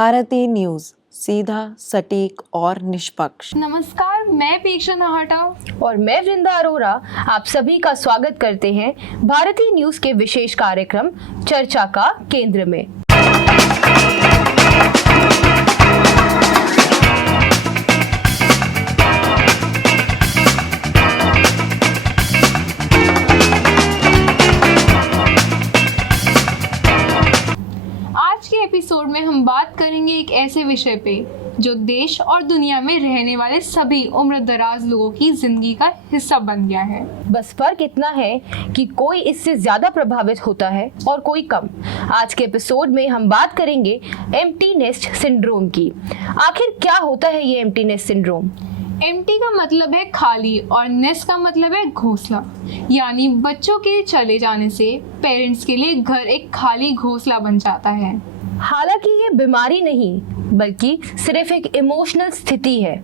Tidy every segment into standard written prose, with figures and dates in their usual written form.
भारतीय न्यूज, सीधा, सटीक और निष्पक्ष। नमस्कार, मैं पेक्षा नाहटा और मैं वृंदा अरोरा आप सभी का स्वागत करते हैं भारतीय न्यूज के विशेष कार्यक्रम चर्चा का केंद्र में। आज के एपिसोड में हम बात करेंगे एक ऐसे विषय पे जो देश और दुनिया में रहने वाले सभी उम्र दराज लोगों की जिंदगी का हिस्सा बन गया है। बस फर्क इतना है कि कोई इससे ज्यादा प्रभावित होता है और कोई कम। आज के एपिसोड में हम बात करेंगे एम्प्टी नेस्ट सिंड्रोम की। आखिर क्या होता है ये एम्प्टी नेस्ट सिंड्रोम? एम्प्टी का मतलब है खाली और नेस्ट का मतलब है घोंसला, यानी बच्चों के चले जाने से पेरेंट्स के लिए घर एक खाली घोंसला बन जाता है। हालांकि ये बीमारी नहीं बल्कि सिर्फ एक इमोशनल स्थिति है,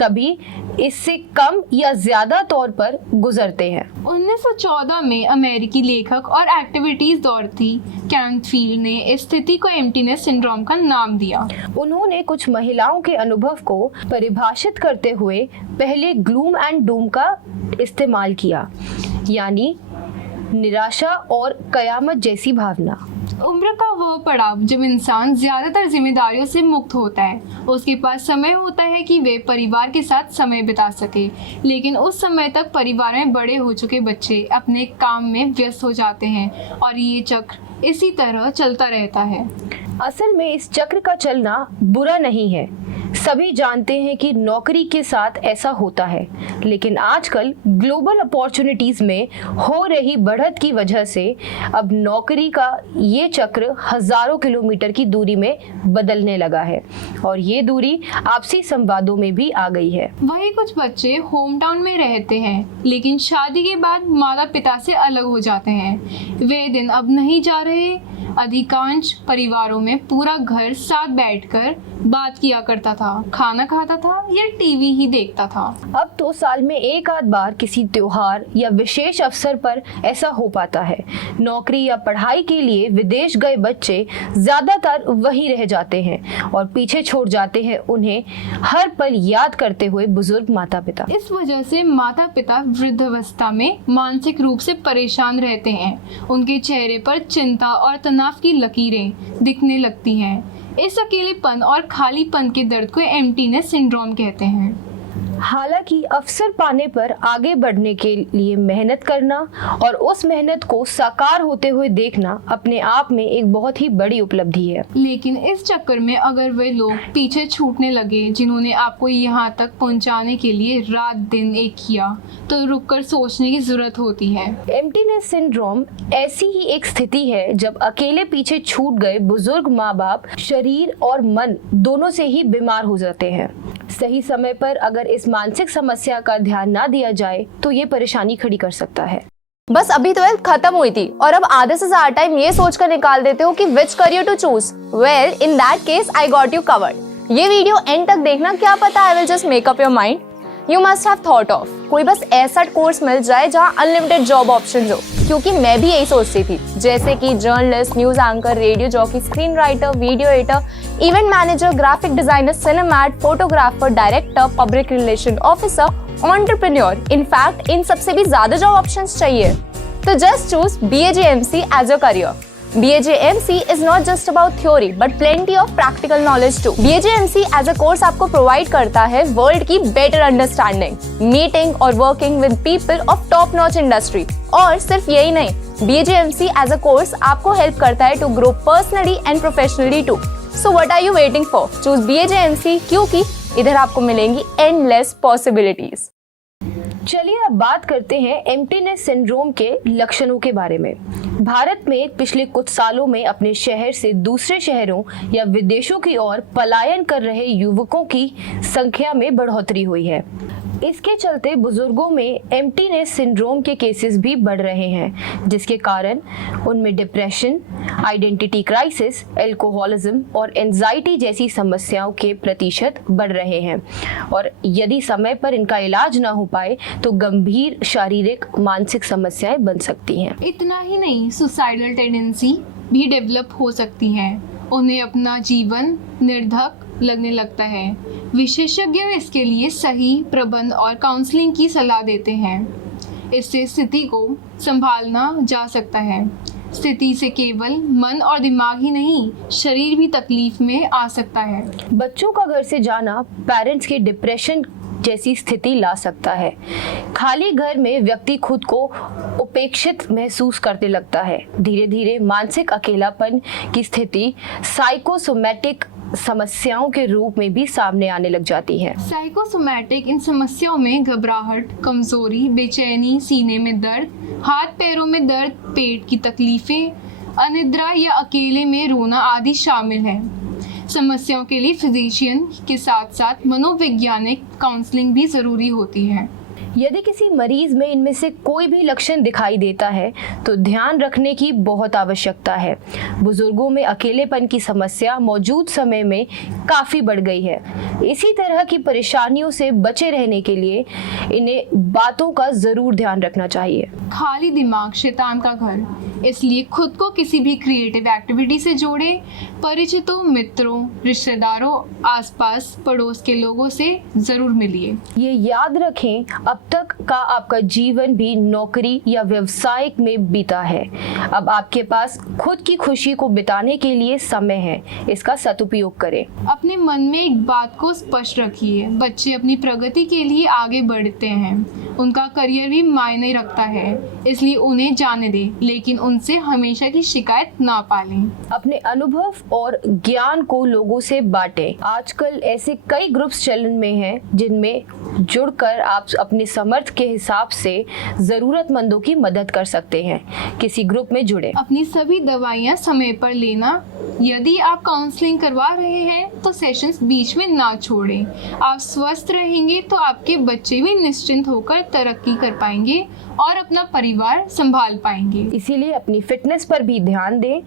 तभी इससे कम या ज्यादा तौर पर गुजरते हैं। 1914 में अमेरिकी लेखक और एक्टिविटीज डॉरथी कैंटफील्ड ने इस स्थिति को एम्प्टीनेस सिंड्रोम का नाम दिया। उन्होंने कुछ महिलाओं के अनुभव को परिभाषित करते हुए पहले ग्लूम एंड डूम का इस्तेमाल किया, यानी निराशा और कयामत जैसी भावना। उम्र का वह पड़ाव जब इंसान ज्यादातर जिम्मेदारियों से मुक्त होता है, उसके पास समय होता है कि वे परिवार के साथ समय बिता सके, लेकिन उस समय तक परिवार में बड़े हो चुके बच्चे अपने काम में व्यस्त हो जाते हैं और ये चक्र इसी तरह चलता रहता है। असल में इस चक्र का चलना बुरा नहीं है, सभी जानते हैं कि नौकरी के साथ ऐसा होता है, लेकिन आजकल ग्लोबल अपॉर्चुनिटीज में हो रही बढ़त की वजह से अब नौकरी का ये चक्र हजारों किलोमीटर की दूरी में बदलने लगा है और ये दूरी आपसी संवादों में भी आ गई है। वही कुछ बच्चे होम टाउन में रहते हैं, लेकिन शादी के बाद माता पिता से अलग हो जाते हैं। वे दिन अब नहीं जा रहे। अधिकांश परिवारों में पूरा घर साथ बैठकर बात किया करता था, खाना खाता था या टीवी ही देखता था। अब तो साल में एक आध बार किसी त्योहार या विशेष अवसर पर ऐसा हो पाता है। नौकरी या पढ़ाई के लिए विदेश गए बच्चे ज्यादातर वहीं रह जाते हैं और पीछे छोड़ जाते हैं उन्हें हर पल याद करते हुए बुजुर्ग माता पिता। इस वजह से माता पिता वृद्धावस्था में मानसिक रूप से परेशान रहते हैं। उनके चेहरे पर चिंता और तनाव की लकीरें दिखने लगती हैं। इस अकेलेपन और खालीपन के दर्द को एम्प्टीनेस सिंड्रोम कहते हैं। हालांकि अवसर पाने पर आगे बढ़ने के लिए मेहनत करना और उस मेहनत को साकार होते हुए देखना अपने आप में एक बहुत ही बड़ी उपलब्धि है। लेकिन इस चक्कर में अगर वे लोग पीछे छूटने लगे जिन्होंने आपको यहाँ तक पहुँचाने के लिए रात दिन एक किया, तो रुककर सोचने की जरूरत होती है। एम्प्टीनेस सिंड्रोम ऐसी ही एक स्थिति है जब अकेले पीछे छूट गए बुजुर्ग माँ बाप शरीर और मन दोनों से ही बीमार हो जाते हैं। सही समय पर अगर इस मानसिक समस्या का ध्यान ना दिया जाए तो ये परेशानी खड़ी कर सकता है। बस अभी 12th खत्म हुई थी और अब आधे से ज्यादा टाइम ये सोचकर निकाल देते हो कि which career to choose. Well, in that case I got you covered. ये वीडियो एंड तक देखना, क्या पता I will just make up your mind. You must have thought of कोई बस ऐसा कोर्स मिल जाए जहाँ अनलिमिटेड जॉब ऑप्शन हो, क्योंकि मैं भी यही सोचती थी। जैसे कि journalist, news anchor, radio jockey, screen writer, video editor, event manager, graphic designer, cinematographer, director, public relation officer, entrepreneur. In fact इन सबसे भी ज्यादा जॉब ऑप्शंस चाहिए। तो just choose BAJMC as a career. BAJMC is not just about theory but plenty of practical knowledge too. BAJMC as a course आपको provide करता है world की बेटर अंडरस्टैंडिंग, मीटिंग और working with people of top notch industry. और सिर्फ यही नहीं, BAJMC as a course आपको हेल्प करता है to grow personally and professionally too. So what are you waiting for? Choose BAJMC, क्योंकि इधर आपको मिलेंगी एंडलेस पॉसिबिलिटीज। चलिए अब बात करते हैं एम्प्टीनेस सिंड्रोम के लक्षणों के बारे में। भारत में पिछले कुछ सालों में अपने शहर से दूसरे शहरों या विदेशों की ओर पलायन कर रहे युवकों की संख्या में बढ़ोतरी हुई है। इसके चलते बुजुर्गों में एम्प्टीनेस सिंड्रोम के केसेस भी बढ़ रहे हैं, जिसके कारण उनमें डिप्रेशन, आइडेंटिटी क्राइसिस, अल्कोहलिज्म और एंजाइटी जैसी समस्याओं के प्रतिशत बढ़ रहे हैं और यदि समय पर इनका इलाज ना हो पाए तो गंभीर शारीरिक मानसिक समस्याएं बन सकती हैं। इतना ही नहीं, सुसाइडल टेंडेंसी भी डेवलप हो सकती है उन्हें अपना जीवन निर्धक लगने लगता है। विशेषज्ञ इसके लिए सही प्रबंध और काउंसलिंग की सलाह देते हैं। इससे स्थिति को संभालना जा सकता है। स्थिति से केवल मन और दिमाग ही नहीं, शरीर भी तकलीफ में आ सकता है। बच्चों का घर से जाना पेरेंट्स के डिप्रेशन जैसी स्थिति ला सकता है। खाली घर में व्यक्ति खुद को उपेक्षित महसूस करने लगता है। धीरे धीरे मानसिक अकेलापन की स्थिति साइकोसोमैटिक समस्याओं के रूप में भी सामने आने लग जाती है। साइकोसोमैटिक इन समस्याओं में घबराहट, कमजोरी, बेचैनी, सीने में दर्द, हाथ पैरों में दर्द, पेट की तकलीफें, अनिद्रा या अकेले में रोना आदि शामिल है। समस्याओं के लिए फिजिशियन के साथ साथ मनोवैज्ञानिक काउंसलिंग भी ज़रूरी होती है। यदि किसी मरीज में इनमें से कोई भी लक्षण दिखाई देता है तो ध्यान रखने की बहुत आवश्यकता है। बुजुर्गों में अकेलेपन की समस्या मौजूद समय में काफ़ी बढ़ गई है। इसी तरह की परेशानियों से बचे रहने के लिए इन्हें बातों का ज़रूर ध्यान रखना चाहिए। खाली दिमाग शैतान का घर, इसलिए खुद को किसी भी क्रिएटिव एक्टिविटी से जोड़ें। परिचितों, मित्रों, रिश्तेदारों, आसपास पड़ोस के लोगों से ज़रूर मिलिए। ये याद रखें, अब तक का आपका जीवन भी नौकरी या व्यवसाय में बीता है। अब आपके पास खुद की खुशी को बिताने के लिए समय है। इसका सदुपयोग करें। अपने मन में एक बात को स्पष्ट रखिए। बच्चे अपनी प्रगति के लिए आगे बढ़ते हैं। उनका करियर भी मायने रखता है, इसलिए उन्हें जाने दें, लेकिन उनसे हमेशा की शिकायत ना पालें। अपने अनुभव और ज्ञान को लोगों से बांटें। आजकल ऐसे कई ग्रुप्स चलन में हैं जिनमें जुड़कर आप अपने समर्थ के हिसाब से ज़रूरतमंदों की मदद कर सकते हैं। किसी ग्रुप में जुड़े। अपनी सभी दवाइयाँ समय पर लेना। यदि आप काउंसलिंग करवा रहे हैं तो सेशंस बीच में ना छोड़ें। आप स्वस्थ रहेंगे तो आपके बच्चे भी निश्चिंत होकर तरक्की कर पाएंगे और अपना परिवार संभाल पाएंगे। इसीलिए अपनी फिटनेस पर भी ध्यान दें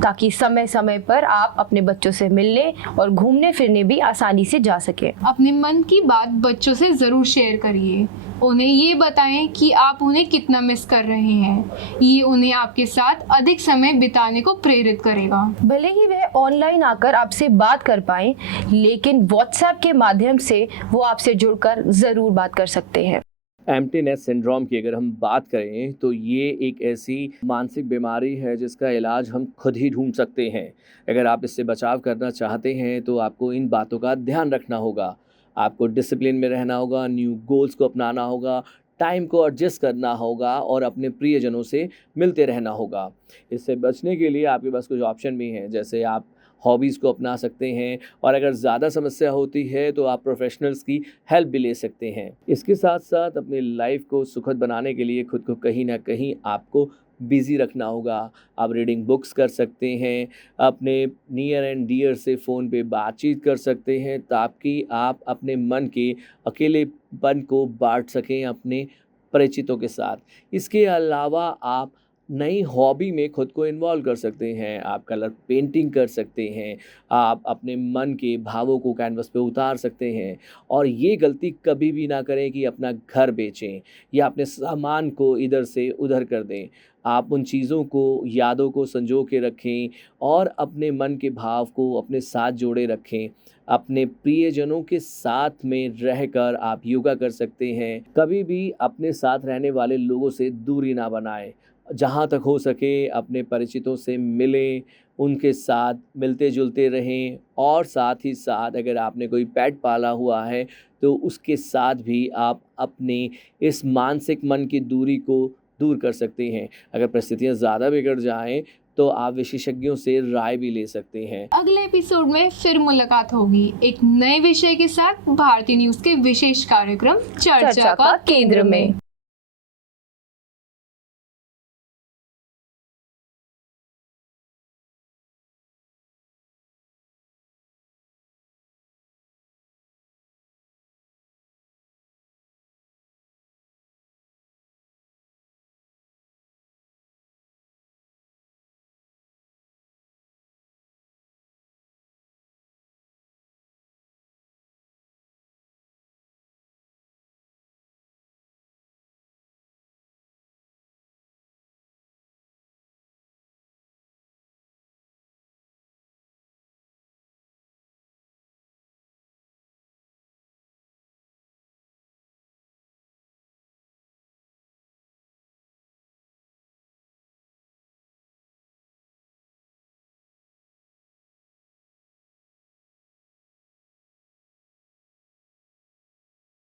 ताकि समय समय पर आप अपने बच्चों से मिलने और घूमने फिरने भी आसानी से जा सकें। अपने मन की बात बच्चों से ज़रूर शेयर करिए। उन्हें ये बताएं कि आप उन्हें कितना मिस कर रहे हैं। ये उन्हें आपके साथ अधिक समय बिताने को प्रेरित करेगा। भले ही वे ऑनलाइन आकर आपसे बात कर पाएं, लेकिन व्हाट्सएप के माध्यम से वो आपसे जुड़कर ज़रूर बात कर सकते हैं। एम्प्टीनेस सिंड्रोम की अगर हम बात करें तो ये एक ऐसी मानसिक बीमारी है जिसका इलाज हम खुद ही ढूंढ सकते हैं। अगर आप इससे बचाव करना चाहते हैं तो आपको इन बातों का ध्यान रखना होगा। आपको डिसिप्लिन में रहना होगा, न्यू गोल्स को अपनाना होगा, टाइम को एडजस्ट करना होगा और अपने प्रियजनों से मिलते रहना होगा। इससे बचने के लिए आपके पास कुछ ऑप्शन भी हैं, जैसे आप हॉबीज़ को अपना सकते हैं और अगर ज़्यादा समस्या होती है तो आप प्रोफेशनल्स की हेल्प भी ले सकते हैं। इसके साथ साथ अपनी लाइफ को सुखद बनाने के लिए खुद को कहीं ना कहीं आपको बिज़ी रखना होगा। आप रीडिंग बुक्स कर सकते हैं, अपने नियर एंड डियर से फ़ोन पे बातचीत कर सकते हैं ताकि आप अपने मन के अकेलेपन को बांट सकें अपने परिचितों के साथ। इसके अलावा आप नई हॉबी में खुद को इन्वॉल्व कर सकते हैं। आप कलर पेंटिंग कर सकते हैं, आप अपने मन के भावों को कैनवस पे उतार सकते हैं। और ये गलती कभी भी ना करें कि अपना घर बेचें या अपने सामान को इधर से उधर कर दें। आप उन चीज़ों को, यादों को संजो के रखें और अपने मन के भाव को अपने साथ जोड़े रखें। अपने प्रियजनों के साथ में रहकर आप योगा कर सकते हैं। कभी भी अपने साथ रहने वाले लोगों से दूरी ना बनाएं। जहाँ तक हो सके अपने परिचितों से मिलें, उनके साथ मिलते जुलते रहें और साथ ही साथ अगर आपने कोई पेट पाला हुआ है तो उसके साथ भी आप अपने इस मानसिक मन की दूरी को दूर कर सकते हैं। अगर परिस्थितियाँ ज़्यादा बिगड़ जाएं तो आप विशेषज्ञों से राय भी ले सकते हैं। अगले एपिसोड में फिर मुलाकात होगी एक नए विषय के साथ भारतीय न्यूज़ के विशेष कार्यक्रम चर्चा का केंद्र में।